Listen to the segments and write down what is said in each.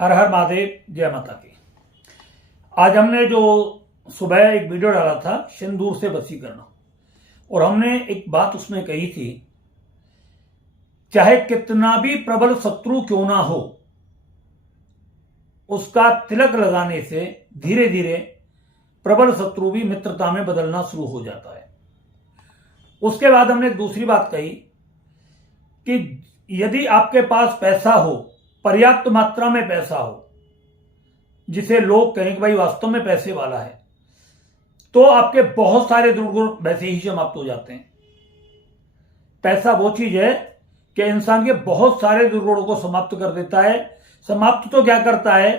हर हर महादेव, जय माता की। आज हमने जो सुबह एक वीडियो डाला था सिंदूर से वशीकरण, और हमने एक बात उसमें कही थी, चाहे कितना भी प्रबल शत्रु क्यों ना हो, उसका तिलक लगाने से धीरे धीरे प्रबल शत्रु भी मित्रता में बदलना शुरू हो जाता है। उसके बाद हमने दूसरी बात कही कि यदि आपके पास पैसा हो, पर्याप्त मात्रा में पैसा हो, जिसे लोग कहें कि भाई वास्तव में पैसे वाला है, तो आपके बहुत सारे दुर्गुण वैसे ही समाप्त हो जाते हैं। पैसा वो चीज है कि इंसान के बहुत सारे दुर्गुणों को समाप्त कर देता है। समाप्त तो क्या करता है,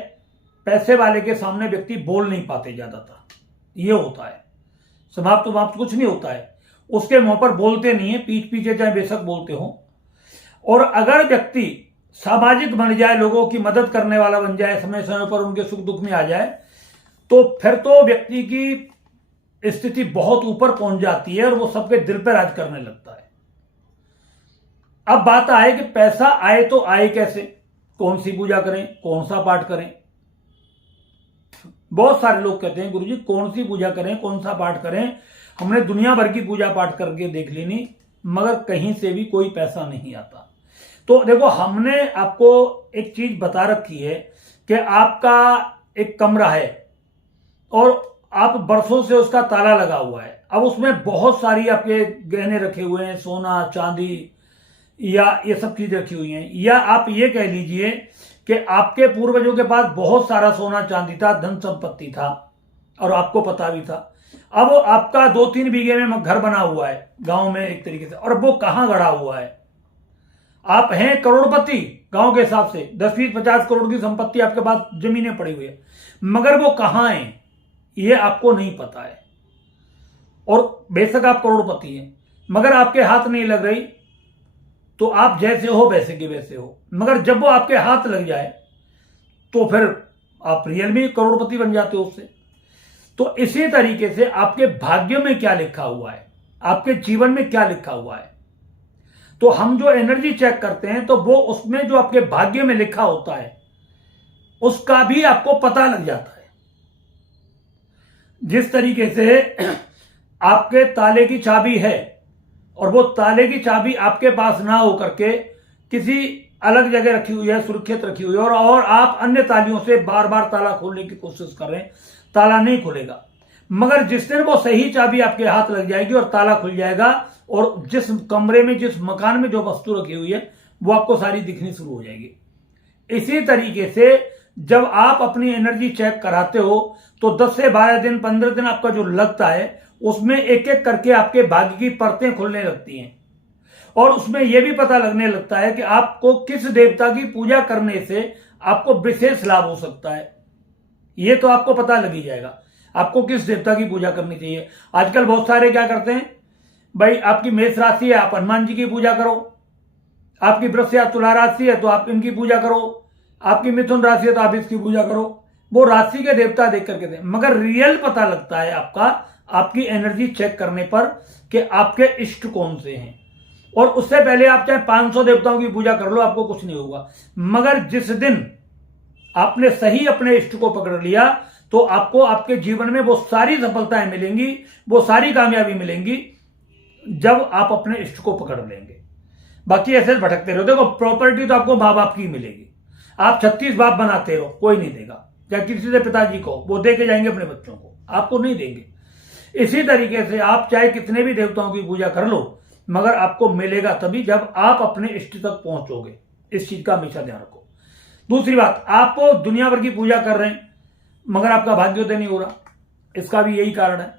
पैसे वाले के सामने व्यक्ति बोल नहीं पाते ज्यादातर, ये होता है। समाप्त कुछ नहीं होता है, उसके मुंह पर बोलते नहीं है, पीठ पीछे चाहे बेशक बोलते हो। और अगर व्यक्ति सामाजिक बन जाए, लोगों की मदद करने वाला बन जाए, समय समय पर उनके सुख दुख में आ जाए, तो फिर तो व्यक्ति की स्थिति बहुत ऊपर पहुंच जाती है और वो सबके दिल पर राज करने लगता है। अब बात आए कि पैसा आए तो आए कैसे, कौन सी पूजा करें, कौन सा पाठ करें। बहुत सारे लोग कहते हैं गुरुजी कौन सी पूजा करें, कौन सा पाठ करें। हमने दुनिया भर की पूजा पाठ करके देख ली नहीं, मगर कहीं से भी कोई पैसा नहीं आता। तो देखो, हमने आपको एक चीज बता रखी है कि आपका एक कमरा है और आप बरसों से उसका ताला लगा हुआ है। अब उसमें बहुत सारी आपके गहने रखे हुए हैं, सोना चांदी या ये सब चीज रखी हुई हैं, या आप ये कह लीजिए कि आपके पूर्वजों के पास बहुत सारा सोना चांदी था, धन संपत्ति था, और आपको पता भी था। अब आपका 2-3 बीघे में घर बना हुआ है गांव में एक तरीके से, और वो कहां गड़ा हुआ है। आप हैं करोड़पति गांव के हिसाब से, 10-20-50 करोड़ की संपत्ति आपके पास जमीनें पड़ी हुई है, मगर वो कहां है ये आपको नहीं पता है। और बेशक आप करोड़पति हैं, मगर आपके हाथ नहीं लग रही, तो आप जैसे हो वैसे के वैसे हो। मगर जब वो आपके हाथ लग जाए तो फिर आप रियल में करोड़पति बन जाते हो उससे। तो इसी तरीके से आपके भाग्य में क्या लिखा हुआ है, आपके जीवन में क्या लिखा हुआ है, तो हम जो एनर्जी चेक करते हैं तो वो उसमें जो आपके भाग्य में लिखा होता है उसका भी आपको पता लग जाता है। जिस तरीके से आपके ताले की चाबी है और वो ताले की चाबी आपके पास ना हो करके किसी अलग जगह रखी हुई है, सुरक्षित रखी हुई है, और आप अन्य तालियों से बार बार ताला खोलने की कोशिश कर रहे हैं, ताला नहीं खुलेगा। मगर जिस दिन वो सही चाबी आपके हाथ लग जाएगी और ताला खुल जाएगा, और जिस कमरे में, जिस मकान में जो वस्तु रखी हुई है वो आपको सारी दिखनी शुरू हो जाएगी। इसी तरीके से जब आप अपनी एनर्जी चेक कराते हो तो 10 से 12 दिन, 15 दिन आपका जो लगता है, उसमें एक एक करके आपके भाग्य की परतें खुलने लगती हैं, और उसमें यह भी पता लगने लगता है कि आपको किस देवता की पूजा करने से आपको विशेष लाभ हो सकता है। यह तो आपको पता लग ही जाएगा आपको किस देवता की पूजा करनी चाहिए। आजकल बहुत सारे क्या करते हैं, भाई आपकी मेष राशि है, आप हनुमान जी की पूजा करो, आपकी वृष या तुला राशि है तो आप इनकी पूजा करो, आपकी मिथुन राशि है तो आप इसकी पूजा करो। वो राशि के देवता देख करके दे, मगर रियल पता लगता है आपका आपकी एनर्जी चेक करने पर कि आपके इष्ट कौन से हैं। और उससे पहले आप चाहे 500 देवताओं की पूजा कर लो, आपको कुछ नहीं होगा। मगर जिस दिन आपने सही अपने इष्ट को पकड़ लिया तो आपको आपके जीवन में वो सारी सफलताएं मिलेंगी, वो सारी कामयाबी मिलेंगी जब आप अपने इष्ट को पकड़ लेंगे। बाकी ऐसे भटकते रहो। देखो, प्रॉपर्टी तो आपको माँ बाप की मिलेगी, आप 36 बाप बनाते हो, कोई नहीं देगा। चाहे किसी से पिताजी को, वो दे के जाएंगे अपने बच्चों को, आपको नहीं देंगे। इसी तरीके से आप चाहे कितने भी देवताओं की पूजा कर लो, मगर आपको मिलेगा तभी जब आप अपने इष्ट तक पहुंचोगे। इस चीज का हमेशा ध्यान रखो। दूसरी बात, आप दुनिया भर की पूजा कर रहे हैं मगर आपका भाग्योदय नहीं हो रहा, इसका भी यही कारण है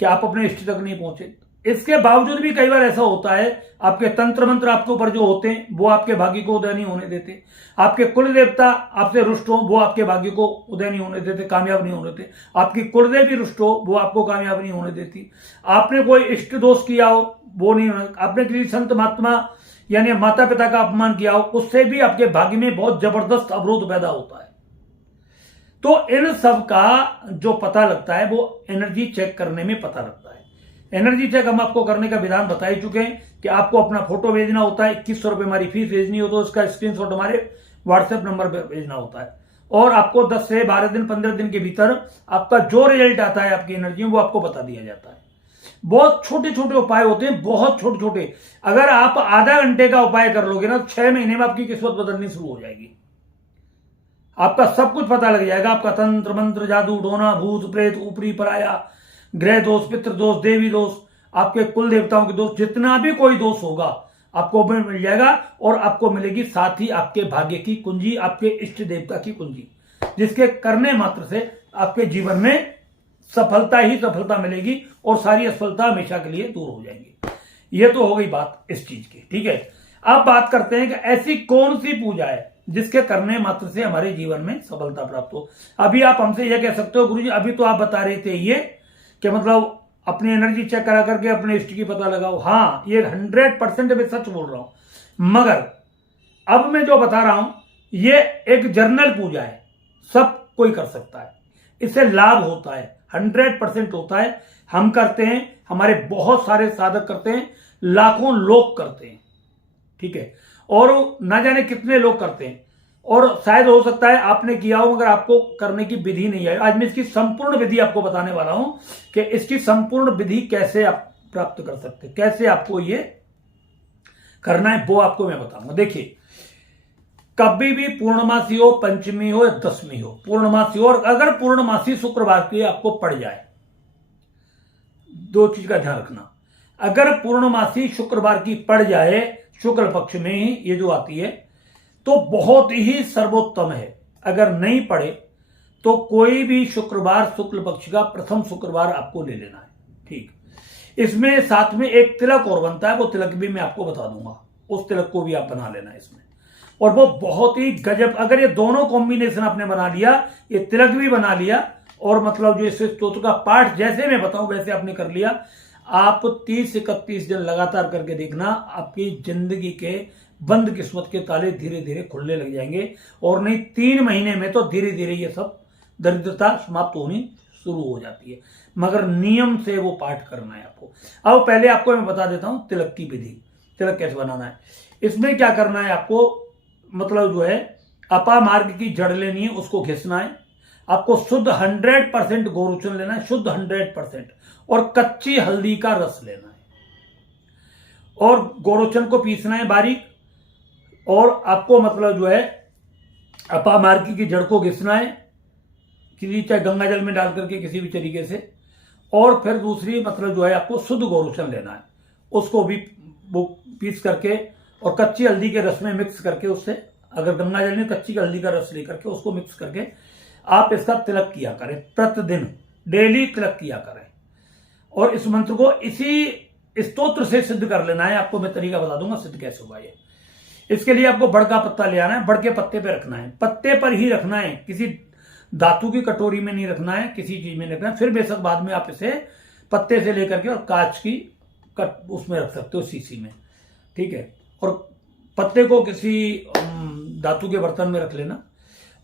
कि आप अपने इष्ट तक नहीं पहुंचे। इसके बावजूद भी कई बार ऐसा होता है, आपके तंत्र मंत्र आपके ऊपर जो होते हैं वो आपके भाग्य को उदय नहीं होने देते। आपके कुल देवता आपसे रुष्ट हो, वो आपके भाग्य को उदय नहीं होने देते, कामयाब नहीं होने देते। आपकी कुलदेवी रुष्ट हो, वो आपको कामयाब नहीं होने देती। आपने कोई इष्ट दोष किया हो, वो नहीं होना। आपने किसी संत महात्मा यानी माता पिता का अपमान किया हो, उससे भी आपके भाग्य में बहुत जबरदस्त अवरोध पैदा होता है। तो इन सब का जो पता लगता है वो एनर्जी चेक करने में पता लगता है। एनर्जी चेक हम आपको करने का विधान बता ही चुके हैं कि आपको अपना फोटो भेजना होता है, 2100 रुपए हमारी फीस भेजनी हो, तो उसका स्क्रीनशॉट हमारे व्हाट्सएप नंबर पर भेजना होता है और आपको 10 से 12 दिन 15 दिन के भीतर आपका जो रिजल्ट आता है आपकी एनर्जी में वो आपको बता दिया जाता है। बहुत छोटे छोटे उपाय होते हैं, बहुत छोटे छोटे। अगर आप आधा घंटे का उपाय कर लोगे ना, 6 महीने में आपकी किस्मत बदलनी शुरू हो जाएगी। आपका सब कुछ पता लग जाएगा, आपका तंत्र मंत्र जादू टोना भूत प्रेत ऊपरी पराया ग्रह दोष पितृ दोष देवी दोष आपके कुल देवताओं के दोष जितना भी कोई दोष होगा आपको मिल जाएगा। और आपको मिलेगी साथ ही आपके भाग्य की कुंजी, आपके इष्ट देवता की कुंजी, जिसके करने मात्र से आपके जीवन में सफलता ही सफलता मिलेगी और सारी असफलता हमेशा के लिए दूर हो जाएंगी। ये तो हो गई बात इस चीज की, ठीक है। अब बात करते हैं कि ऐसी कौन सी पूजा है जिसके करने मात्र से हमारे जीवन में सफलता प्राप्त हो। अभी आप हमसे यह कह सकते हो गुरुजी अभी तो आप बता रहे थे ये कि मतलब अपनी एनर्जी चेक करा करके अपने इष्ट की पता लगाओ। हाँ, ये 100% मैं सच बोल रहा हूं, मगर अब मैं जो बता रहा हूं ये एक जर्नल पूजा है, सब कोई कर सकता है, इससे लाभ होता है, 100% होता है। हम करते हैं, हमारे बहुत सारे साधक करते हैं, लाखों लोग करते हैं, ठीक है, और ना जाने कितने लोग करते हैं। और शायद हो सकता है आपने किया हो मगर आपको करने की विधि नहीं आई। आज मैं इसकी संपूर्ण विधि आपको बताने वाला हूं कि इसकी संपूर्ण विधि कैसे आप प्राप्त कर सकते हैं, कैसे आपको ये करना है वो आपको मैं बताऊंगा। देखिए, कभी भी पूर्णमासी हो, पंचमी हो या दशमी हो, पूर्णमासी हो, और अगर पूर्णमासी शुक्रवार की आपको पड़ जाए, दो चीज का ध्यान रखना। अगर पूर्णमासी शुक्रवार की पड़ जाए, शुक्ल पक्ष में ही ये जो आती है, तो बहुत ही सर्वोत्तम है। अगर नहीं पड़े तो कोई भी शुक्रवार शुक्ल पक्ष का प्रथम शुक्रवार आपको ले लेना है, ठीक। इसमें साथ में एक तिलक और बनता है, वो तिलक भी मैं आपको बता दूंगा, उस तिलक को भी आप बना लेना इसमें, और वो बहुत ही गजब। अगर ये दोनों कॉम्बिनेशन आपने बना लिया, ये तिलक भी बना लिया और मतलब जो इस स्तोत्र का पाठ जैसे मैं बताऊं वैसे आपने कर लिया, आप 30-31 दिन लगातार करके देखना, आपकी जिंदगी के बंद किस्मत के ताले धीरे धीरे खुलने लग जाएंगे। और नहीं 3 महीने में तो धीरे धीरे ये सब दरिद्रता समाप्त होनी शुरू हो जाती है, मगर नियम से वो पाठ करना है आपको। अब पहले आपको मैं बता देता हूं तिलक की विधि, तिलक कैसे बनाना है। इसमें क्या करना है आपको, मतलब जो है अपामार्ग की जड़ लेनी है, उसको घिसना है। आपको शुद्ध 100% गोरूचन लेना है, शुद्ध 100%, और कच्ची हल्दी का रस लेना है और गोरोचन को पीसना है बारीक। और आपको मतलब जो है अपामार्गी की जड़ को घिसना है, किसी चाहे गंगा जल में डाल करके किसी भी तरीके से। और फिर दूसरी मतलब जो है आपको शुद्ध गोरोचन लेना है, उसको भी वो पीस करके और कच्ची हल्दी के रस में मिक्स करके, उससे अगर गंगा जल में कच्ची हल्दी का रस लेकर के उसको मिक्स करके आप इसका तिलक किया करें, प्रतिदिन डेली तिलक किया करें। और इस मंत्र को इसी स्तोत्र से सिद्ध कर लेना है। आपको मैं तरीका बता दूंगा सिद्ध कैसे होगा ये। इसके लिए आपको बड़ का पत्ता ले आना है, बड़ के पत्ते पे रखना है, पत्ते पर ही रखना है, किसी धातु की कटोरी में नहीं रखना है, किसी चीज में नहीं रखना है। फिर बेशक बाद में आप इसे पत्ते से लेकर के और कांच की उसमें रख सकते हो, शीशी में, ठीक है। और पत्ते को किसी धातु के बर्तन में रख लेना।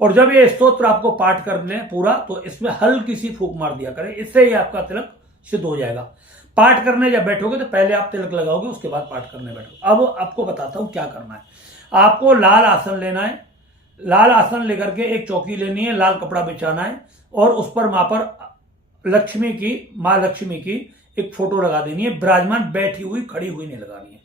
और जब ये स्तोत्र आपको पाठ कर लें पूरा, तो इसमें हल्की सी फूंक मार दिया करें, इससे ही आपका तिलक सिद्ध हो जाएगा। पाठ करने जब बैठोगे तो पहले आप तिलक लगाओगे, उसके बाद पाठ करने बैठोगे। अब आपको बताता हूं क्या करना है। आपको लाल आसन लेना है, लाल आसन लेकर के एक चौकी लेनी है, लाल कपड़ा बिछाना है और उस पर मां पर लक्ष्मी की, मां लक्ष्मी की एक फोटो लगा देनी है, विराजमान, बैठी हुई खड़ी हुई नहीं लगानी है,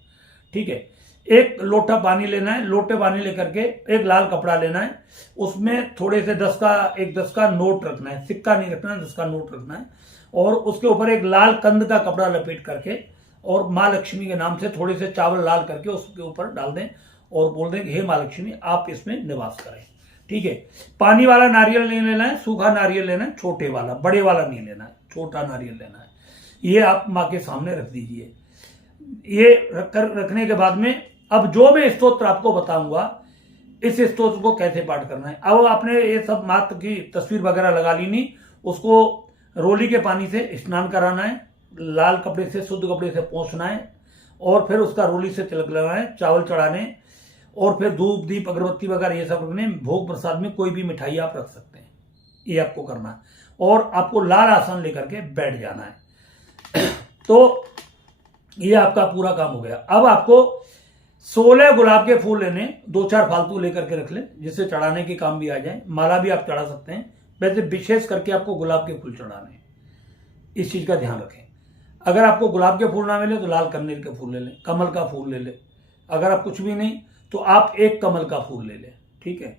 ठीक है। एक लोटा पानी लेना है, लोटे पानी लेकर के एक लाल कपड़ा लेना है, उसमें थोड़े से 10 का नोट रखना है, सिक्का नहीं रखना है, 10 का नोट रखना है। और उसके ऊपर एक लाल कंद का कपड़ा लपेट करके और माँ लक्ष्मी के नाम से थोड़े से चावल लाल करके उसके ऊपर डाल दें और बोल दें कि हे माँ लक्ष्मी आप इसमें निवास करें, ठीक है। पानी वाला नारियल नहीं लेना है, सूखा नारियल लेना है, छोटे वाला, बड़े वाला नहीं लेना है, छोटा नारियल लेना है। ये आप माँ के सामने रख दीजिए। ये रखने के बाद में अब जो मैं स्तोत्र आपको बताऊंगा, इस स्तोत्र को कैसे पाठ करना है। अब आपने ये सब मात्र की तस्वीर वगैरह लगा ली नहीं, उसको रोली के पानी से स्नान कराना है, लाल कपड़े से, शुद्ध कपड़े से पोंछना है और फिर उसका रोली से तिलक लगाना है, चावल चढ़ाने और फिर धूप दीप अगरबत्ती वगैरह ये सब रखने। भोग प्रसाद में कोई भी मिठाई आप रख सकते हैं, ये आपको करना है। और आपको लाल आसन लेकर के बैठ जाना है। तो ये आपका पूरा काम हो गया। अब आपको 16 गुलाब के फूल लेने, 2-4 फालतू लेकर के रख ले जिससे चढ़ाने के काम भी आ जाए। माला भी आप चढ़ा सकते हैं, वैसे विशेष करके आपको गुलाब के फूल चढ़ाने, इस चीज का ध्यान रखें। अगर आपको गुलाब के फूल ना मिले तो लाल कनेर के फूल ले लें, कमल का फूल ले ले। अगर आप कुछ भी नहीं तो आप एक कमल का फूल ले लें, ठीक है।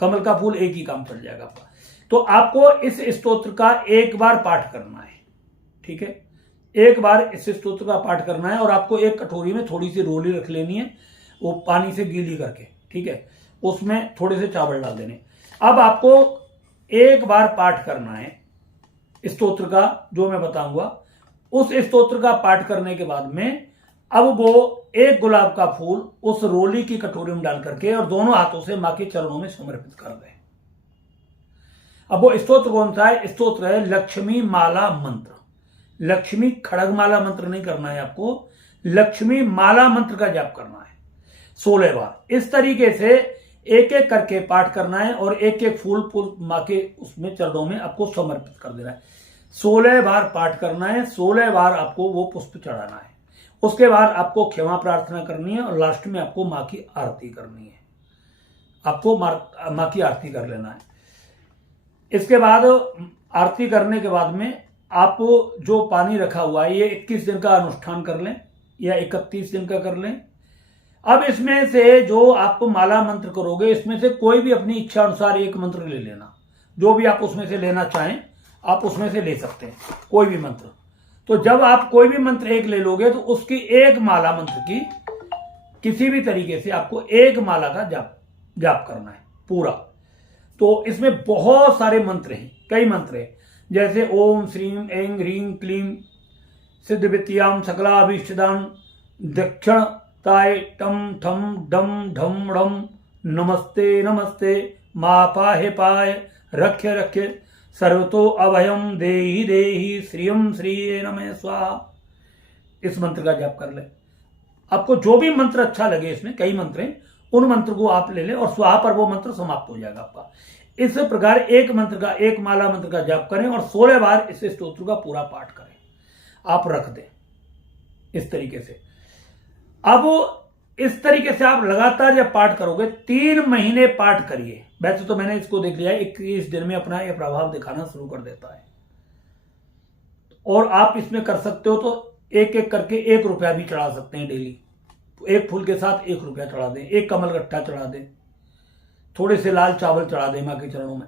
कमल का फूल एक ही काम कर जाएगा आपका। तो आपको इस स्तोत्र का एक बार पाठ करना है, ठीक है। एक बार इस स्तोत्र का पाठ करना है और आपको एक कटोरी में थोड़ी सी रोली रख लेनी है, वो पानी से गीली करके, ठीक है। उसमें थोड़े से चावल डाल देने। अब आपको एक बार पाठ करना है स्तोत्र का, जो मैं बताऊंगा। उस स्तोत्र का पाठ करने के बाद में अब वो एक गुलाब का फूल उस रोली की कटोरी में डाल करके और दोनों हाथों से मां के चरणों में समर्पित कर दें। अब वो स्तोत्र कौन सा है? स्तोत्र है लक्ष्मी माला मंत्र। लक्ष्मी खड़ग माला मंत्र नहीं करना है आपको, लक्ष्मी माला मंत्र का जाप करना है 16 बार। इस तरीके से एक एक करके पाठ करना है और एक एक फूल मां के उसमें चरणों में आपको समर्पित कर देना है। 16 बार पाठ करना है, 16 बार आपको वो पुष्प चढ़ाना है। उसके बाद आपको क्षमा प्रार्थना करनी है और लास्ट में आपको मां की आरती करनी है। आपको मां की आरती कर लेना है। इसके बाद आरती करने के बाद में आप जो पानी रखा हुआ है ये 21 दिन का अनुष्ठान कर लें या 31 दिन का कर लें। अब इसमें से जो आपको माला मंत्र करोगे, इसमें से कोई भी अपनी इच्छा अनुसार एक मंत्र ले लेना। जो भी आप उसमें से लेना चाहें आप उसमें से ले सकते हैं, कोई भी मंत्र। तो जब आप कोई भी मंत्र एक ले लोगे तो उसकी एक माला मंत्र की किसी भी तरीके से आपको एक माला का जाप करना है पूरा। तो इसमें बहुत सारे मंत्र हैं, कई मंत्र हैं, जैसे ओम श्रीम ऐं ह्रीं क्लीं सिद्ध विद्याम सकलाभीष्टदां दक्षिणताय टम ठम डम ढम ढम नमस्ते नमस्ते मा पाहे पाय रख्य रख्य सर्वतो अभयम देहि देहि श्रियम श्रीये नमः स्वाहा। इस मंत्र का जाप कर ले। आपको जो भी मंत्र अच्छा लगे, इसमें कई मंत्र हैं, उन मंत्र को आप ले लें और स्वाहा पर वो मंत्र समाप्त हो जाएगा आपका। इस प्रकार एक मंत्र का, एक माला मंत्र का जाप करें और 16 बार इस स्तोत्र का पूरा पाठ करें। आप रख दें इस तरीके से। अब इस तरीके से आप लगातार जब पाठ करोगे, 3 महीने पाठ करिए। वैसे तो मैंने इसको देख लिया है 21 दिन में अपना यह प्रभाव दिखाना शुरू कर देता है। और आप इसमें कर सकते हो तो एक एक करके 1 रुपया भी चढ़ा सकते हैं डेली। एक फूल के साथ 1 रुपया चढ़ा दें, एक कमल गट्टा चढ़ा दें, थोड़े से लाल चावल चढ़ा दें मां के चरणों में।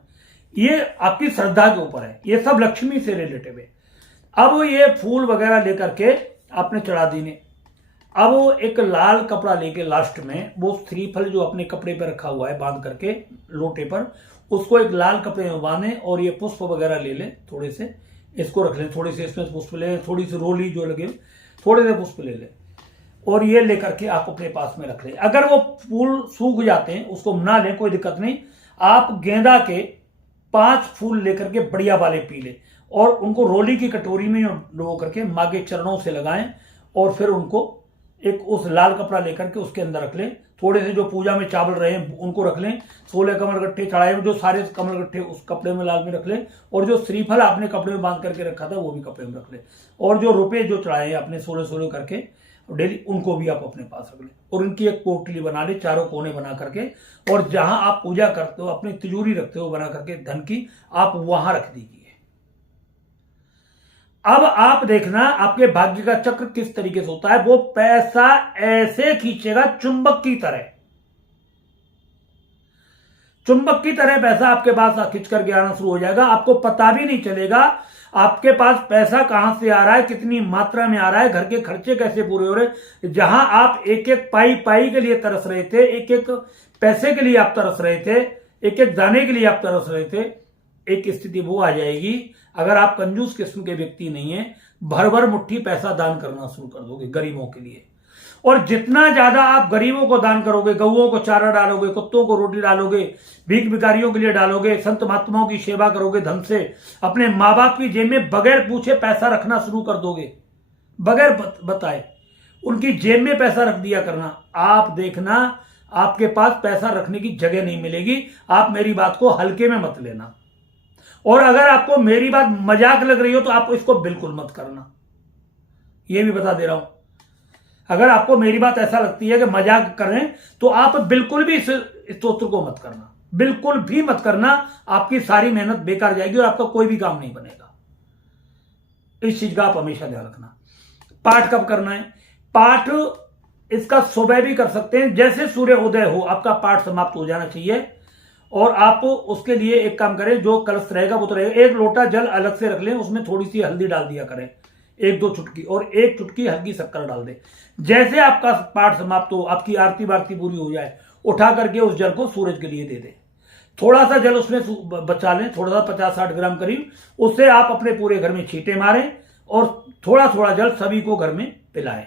ये आपकी श्रद्धा के ऊपर है, ये सब लक्ष्मी से रिलेटेड है। अब ये फूल वगैरह लेकर के आपने चढ़ा दीने। अब वो एक लाल कपड़ा लेके लास्ट में वो श्रीफल जो अपने कपड़े पर रखा हुआ है बांध करके लोटे पर, उसको एक लाल कपड़े में बांधे और ये पुष्प वगैरह ले लें, थोड़े से इसको रख लें, थोड़े से इसमें पुष्प ले लें, थोड़ी सी रोली जो लगे थोड़े से पुष्प ले लें और ये लेकर के आप अपने पास में रख लें। अगर वो फूल सूख जाते हैं उसको ना लें, कोई दिक्कत नहीं। आप गेंदा के 5 फूल लेकर के बढ़िया वाले पी लें और उनको रोली की कटोरी में डुबो करके मां के चरणों से लगाएं और फिर उनको एक उस लाल कपड़ा लेकर के उसके अंदर रख लें। थोड़े से जो पूजा में चावल रहे उनको रख लें। 16 कमल गट्ठे चढ़ाए जो सारे कमल गट्ठे उस कपड़े में लाल में रख लें और जो श्रीफल आपने कपड़े में बांध करके रखा था वो भी कपड़े में रख लें। और जो रुपए जो चढ़ाए आपने 16 करके डेली, उनको भी आप अपने पास रख लें और उनकी एक पोटली बना ले, चारों कोने बना करके, और जहां आप पूजा करते हो अपनी तिजोरी रखते हो बना करके धन की, आप वहां रख दीजिए। अब आप देखना आपके भाग्य का चक्र किस तरीके से होता है। वो पैसा ऐसे खींचेगा चुंबक की तरह, चुंबक की तरह पैसा आपके पास खींच करके आना शुरू हो जाएगा। आपको पता भी नहीं चलेगा आपके पास पैसा कहां से आ रहा है, कितनी मात्रा में आ रहा है, घर के खर्चे कैसे पूरे हो रहे। जहां आप एक एक पाई पाई के लिए तरस रहे थे, एक एक पैसे के लिए आप तरस रहे थे, एक एक दाने के लिए आप तरस रहे थे, एक स्थिति वो आ जाएगी। अगर आप कंजूस किस्म के व्यक्ति नहीं है, भर भर मुट्ठी पैसा दान करना शुरू कर दोगे गरीबों के लिए। और जितना ज्यादा आप गरीबों को दान करोगे, गऊओं को चारा डालोगे, कुत्तों को रोटी डालोगे, भीख भिखारियों के लिए डालोगे, संत महात्माओं की सेवा करोगे धन से, अपने माँ बाप की जेब में बगैर पूछे पैसा रखना शुरू कर दोगे, बगैर बताए उनकी जेब में पैसा रख दिया करना। आप देखना आपके पास पैसा रखने की जगह नहीं मिलेगी। आप मेरी बात को हल्के में मत लेना, और अगर आपको मेरी बात मजाक लग रही हो तो आप इसको बिल्कुल मत करना, यह भी बता दे रहा हूं। अगर आपको मेरी बात ऐसा लगती है कि मजाक करें तो आप बिल्कुल भी इस स्तोत्र को मत करना, बिल्कुल भी मत करना। आपकी सारी मेहनत बेकार जाएगी और आपका कोई भी काम नहीं बनेगा। इस चीज का आप हमेशा ध्यान रखना। पाठ कब करना है? पाठ इसका सुबह भी कर सकते हैं, जैसे सूर्य उदय हो आपका पाठ समाप्त हो जाना चाहिए। और आप उसके लिए एक काम करें, जो कलश रहेगा वो तो रहेगा, एक लोटा जल अलग से रख लें, उसमें थोड़ी सी हल्दी डाल दिया करें, 1-2 चुटकी, और 1 चुटकी हल्की शक्कर डाल दें। जैसे आपका पाठ समाप्त हो, आपकी आरती वारती पूरी हो जाए, उठा करके उस जल को सूरज के लिए दे दें। थोड़ा सा जल उसमें बचा लें, थोड़ा सा 50-60 ग्राम करीब, उससे आप अपने पूरे घर में छींटे मारें और थोड़ा थोड़ा जल सभी को घर में पिलाएं।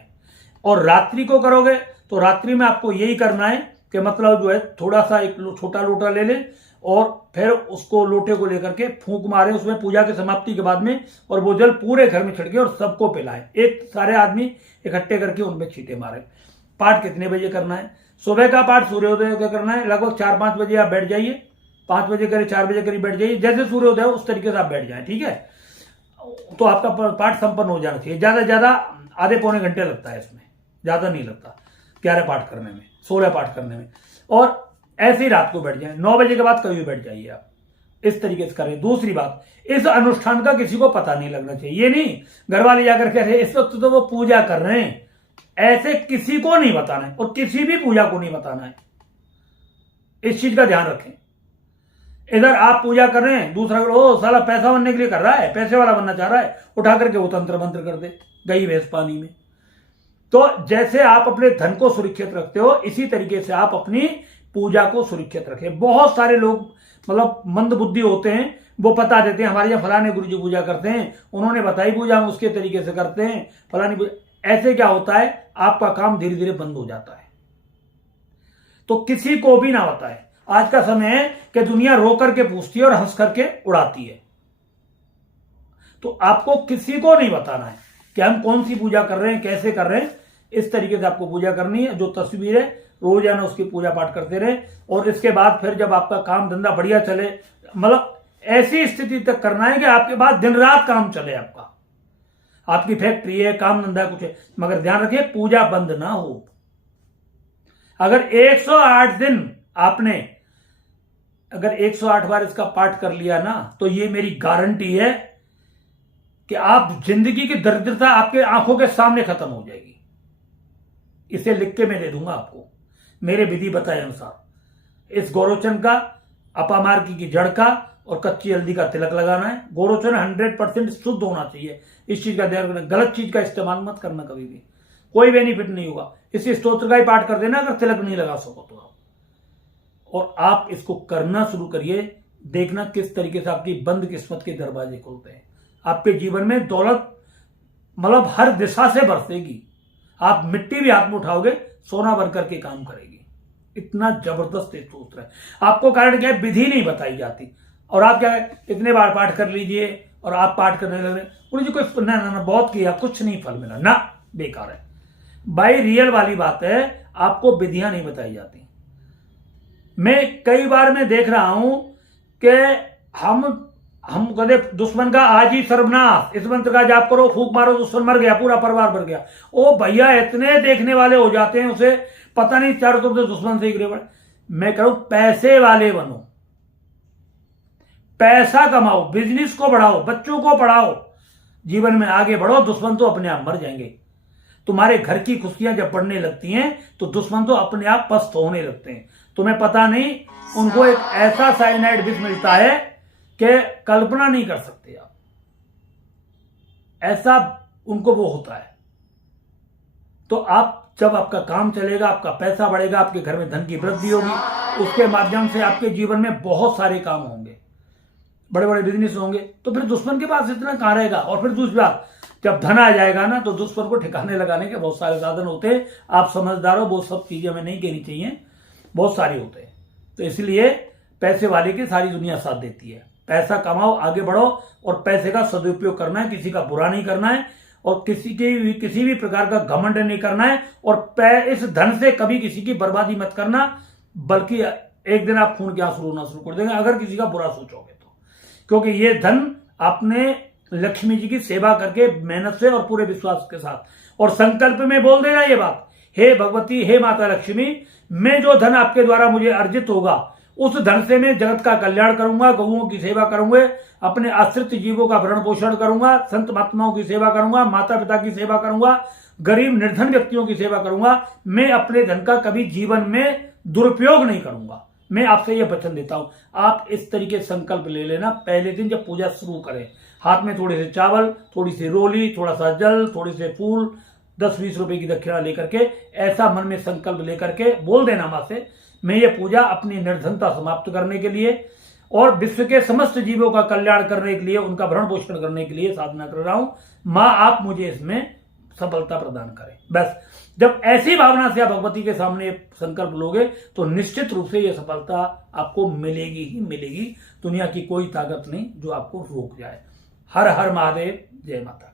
और रात्रि को करोगे तो रात्रि में आपको यही करना है कि मतलब जो है थोड़ा सा एक छोटा लोटा ले लें और फिर उसको लोटे को लेकर के फूंक मारें उसमें पूजा की समाप्ति के बाद में, और वो जल पूरे घर में छिड़के और सबको पिलाएं। एक सारे आदमी इकट्ठे करके उनमें छींटे मारें। पाठ कितने बजे करना है? सुबह का पाठ सूर्योदय का करना है, लगभग 4-5 बजे आप बैठ जाइए, 5 बजे करीब 4 बजे करीब बैठ जाइए, जैसे सूर्योदय हो उस तरीके से आप बैठ जाएं, ठीक है? तो आपका पाठ संपन्न हो जाना चाहिए। ज्यादा ज्यादा आधे पौने घंटे लगता है इसमें, ज्यादा नहीं लगता 11 पाठ करने में, 16 पाठ करने में। और ऐसे ही रात को बैठ जाए, 9 बजे के बाद कभी बैठ जाइए आप, इस तरीके से करें। दूसरी बात, इस अनुष्ठान का किसी को पता नहीं लगना चाहिए। ये नहीं घर वाले जाकर कह रहे इस वक्त तो वो पूजा कर रहे हैं, ऐसे किसी को नहीं बताना है और किसी भी पूजा को नहीं बताना है। इस चीज का ध्यान रखें। इधर आप पूजा कर रहे हैं, दूसरा ओ साला पैसा बनने के लिए कर रहा है, पैसे वाला बनना चाह रहा है, उठा करके वो तंत्र मंत्र कर दे, गई भैंस पानी में। तो जैसे आप अपने धन को सुरक्षित रखते हो, इसी तरीके से आप अपनी पूजा को सुरक्षित रखें। बहुत सारे लोग मतलब मंद बुद्धि होते हैं, वो बता देते हैं हमारे यहाँ फलाने गुरु जी पूजा करते हैं, उन्होंने बताई पूजा, हम उसके तरीके से करते हैं फलानी पूजा। ऐसे क्या होता है, आपका काम धीरे धीरे बंद हो जाता है। तो किसी को भी ना बताए। आज का समय है कि दुनिया रो करके पूछती है और हंस करके उड़ाती है। तो आपको किसी को नहीं बताना है कि हम कौन सी पूजा कर रहे हैं, कैसे कर रहे हैं। इस तरीके से आपको पूजा करनी है। जो तस्वीर है रोजाना उसकी पूजा पाठ करते रहे, और इसके बाद फिर जब आपका काम धंधा बढ़िया चले, मतलब ऐसी स्थिति तक करना है कि आपके पास दिन रात काम चले, आपकी फैक्ट्री है, काम धंधा कुछ है, मगर ध्यान रखिए पूजा बंद ना हो। अगर 108 दिन आपने अगर 108 बार इसका पाठ कर लिया ना, तो ये मेरी गारंटी है कि आप जिंदगी की दरिद्रता आपके आंखों के सामने खत्म हो जाएगी। इसे लिख के मैं दे दूंगा आपको, मेरे विधि बताए अनुसार। इस गोरोचन का, अपामार्की की जड़ का और कच्ची हल्दी का तिलक लगाना है। गोरोचन 100% शुद्ध होना चाहिए। इस चीज का ध्यान रखना, गलत चीज का इस्तेमाल मत करना कभी भी, कोई बेनिफिट नहीं होगा। इस स्तोत्र का ही पाठ कर देना अगर तिलक नहीं लगा सको तो आप। और आप इसको करना शुरू करिए, देखना किस तरीके से आपकी बंद किस्मत के दरवाजे खुलते हैं। आपके जीवन में दौलत मतलब हर दिशा से बरसेगी। आप मिट्टी भी हाथ में उठाओगे, सोना बन करके काम करेगी। इतना जबरदस्त स्तोत्र है। आपको कारण क्या है, विधि नहीं बताई जाती, और आप क्या है इतने बार पाठ कर लीजिए और आप पाठ करने लगे, मुझे कोई ना बहुत किया, कुछ नहीं फल मिला ना, बेकार है भाई। रियल वाली बात है, आपको विधियां नहीं बताई जाती। मैं कई बार मैं देख रहा हूं कि हम कहते दुश्मन का आज ही सर्वनाश, इस मंत्र का जाप करो, फूंक मारो, दुश्मन मर गया, पूरा परिवार मर गया। ओ भैया इतने देखने वाले हो जाते हैं, उसे पता नहीं चारों तरफ से दुश्मन से गिरे पड़े। मैं कहूं पैसे वाले बनो, पैसा कमाओ, बिजनेस को बढ़ाओ, बच्चों को पढ़ाओ, जीवन में आगे बढ़ो। दुश्मन तो अपने आप मर जाएंगे। तुम्हारे घर की खुशियां जब बढ़ने लगती हैं तो दुश्मन तो अपने आप पस्त होने लगते हैं। तुम्हें पता नहीं, उनको एक ऐसा साइनाइड विष मिलता है कि कल्पना नहीं कर सकते आप, ऐसा उनको वो होता है। तो आप जब आपका काम चलेगा, आपका पैसा बढ़ेगा, आपके घर में धन की वृद्धि होगी, उसके माध्यम से आपके जीवन में बहुत सारे काम होंगे, बड़े बड़े बिजनेस होंगे। तो फिर दुश्मन के पास इतना कहां रहेगा। और फिर दूसरी बात, जब धन आ जाएगा ना तो दुश्मन को ठिकाने लगाने के बहुत सारे साधन होते हैं। आप समझदार हो, वो सब चीजें हमें नहीं कहनी चाहिए, बहुत सारे होते हैं। तो इसलिए पैसे वाले की सारी दुनिया साथ देती है। पैसा कमाओ, आगे बढ़ो, और पैसे का सदुपयोग करना है, किसी का बुरा नहीं करना है, और किसी भी प्रकार का घमंड नहीं करना है। और इस धन से कभी किसी की बर्बादी मत करना, बल्कि एक दिन आप खून के आंसू रोना शुरू कर देंगे अगर किसी का बुरा सोचोगे तो। क्योंकि ये धन आपने लक्ष्मी जी की सेवा करके मेहनत से और पूरे विश्वास के साथ, और संकल्प में बोल देना ये बात, हे भगवती, हे माता लक्ष्मी, मैं जो धन आपके द्वारा मुझे अर्जित होगा उस धन से मैं जगत का कल्याण करूंगा, गौओं की सेवा करूंगा, अपने आश्रित जीवों का भरण पोषण करूंगा, संत महात्माओं की सेवा करूंगा, माता पिता की सेवा करूंगा, गरीब निर्धन व्यक्तियों की सेवा करूंगा। मैं अपने धन का कभी जीवन में दुरुपयोग नहीं करूंगा। मैं आपसे यह वचन देता हूं। आप इस तरीके से संकल्प ले लेना। पहले दिन जब पूजा शुरू करें, हाथ में थोड़े से चावल, थोड़ी सी रोली, थोड़ा सा जल, थोड़े से फूल, 10-20 रुपए की दक्षिणा लेकर के ऐसा मन में संकल्प लेकर के बोल देना मां से, मैं ये पूजा अपनी निर्धनता समाप्त करने के लिए और विश्व के समस्त जीवों का कल्याण करने के लिए, उनका भरण पोषण करने के लिए साधना कर रहा हूं। मां, आप मुझे इसमें सफलता प्रदान करें। बस जब ऐसी भावना से आप भगवती के सामने संकल्प लोगे तो निश्चित रूप से यह सफलता आपको मिलेगी ही मिलेगी। दुनिया की कोई ताकत नहीं जो आपको रोक जाए। हर हर महादेव, जय माता।